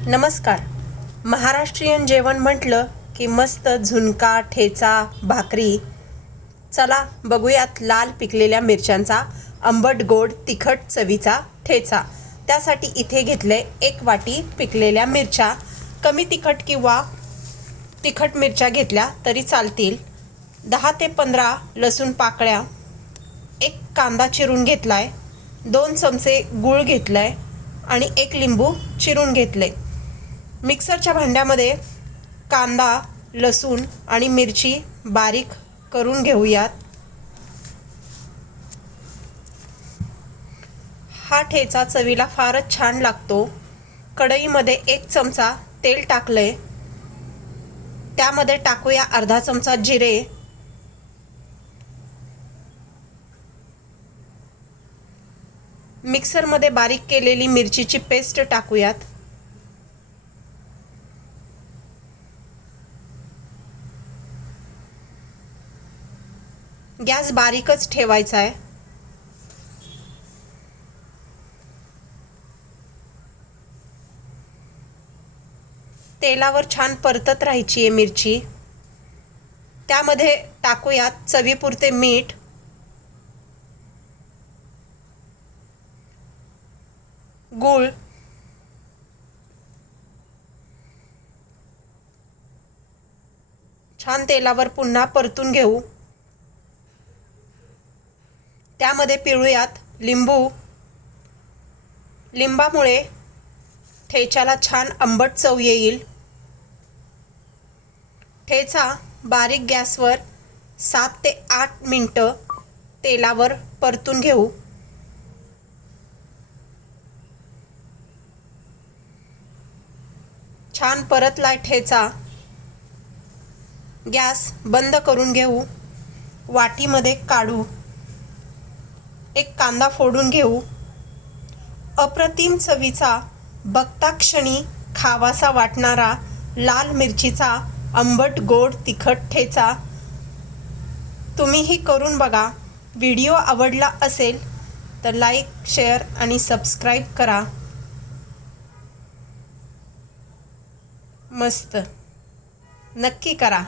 नमस्कार. महाराष्ट्रीयन जेवण म्हटलं की मस्त झुणका, ठेचा, भाकरी. चला बघूयात लाल पिकलेल्या मिरच्यांचा आंबट गोड तिखट चवीचा ठेचा. त्यासाठी इथे घेतले 1 वाटी पिकलेल्या मिरच्या. कमी तिखट किंवा तिखट मिरच्या घेतल्या तरी चालतील. 10 ते 15 लसूण पाकळ्या, 1 कांदा चिरून घेतलाय, 2 चमचे गूळ घेतलाय आणि 1 लिंबू चिरून घेतले. मिक्सरच्या भांड्यामध्ये कांदा, लसूण आणि मिरची बारीक करून घेऊयात. हा ठेचा चवीला फारच छान लागतो. कढईमध्ये 1 चमचा तेल टाकले. त्यामध्ये टाकूया अर्धा चमचा जिरे, मिक्सरमध्ये बारीक केलेली मिरचीची पेस्ट टाकूयात. गॅस बारीकच ठेवायचा आहे. तेलावर छान परतत राहायची आहे मिरची. त्यामध्ये टाकूयात चवीपुरते मीठ, गूळ, छान तेलावर पुन्हा परतून घेऊ. त्यामध्ये पिळूयात लिंबू. लिंबामुळे ठेच्याला छान आंबट चव येईल. ठेचा बारीक गॅसवर 7 ते 8 मिनिटं तेलावर परतून घेऊ. छान परतलाय ठेचा. गॅस बंद करून घेऊ. वाटीमध्ये काढू. 1 कांदा फोडून घेऊ. अप्रतिम चवीचा, बघता क्षणी खावासा वाटणारा लाल मिरचीचा आंबट गोड तिखट ठेचा तुम्हीही करून बघा. व्हिडिओ आवडला असेल तर लाईक, शेअर आणि सबस्क्राईब करा. मस्त, नक्की करा.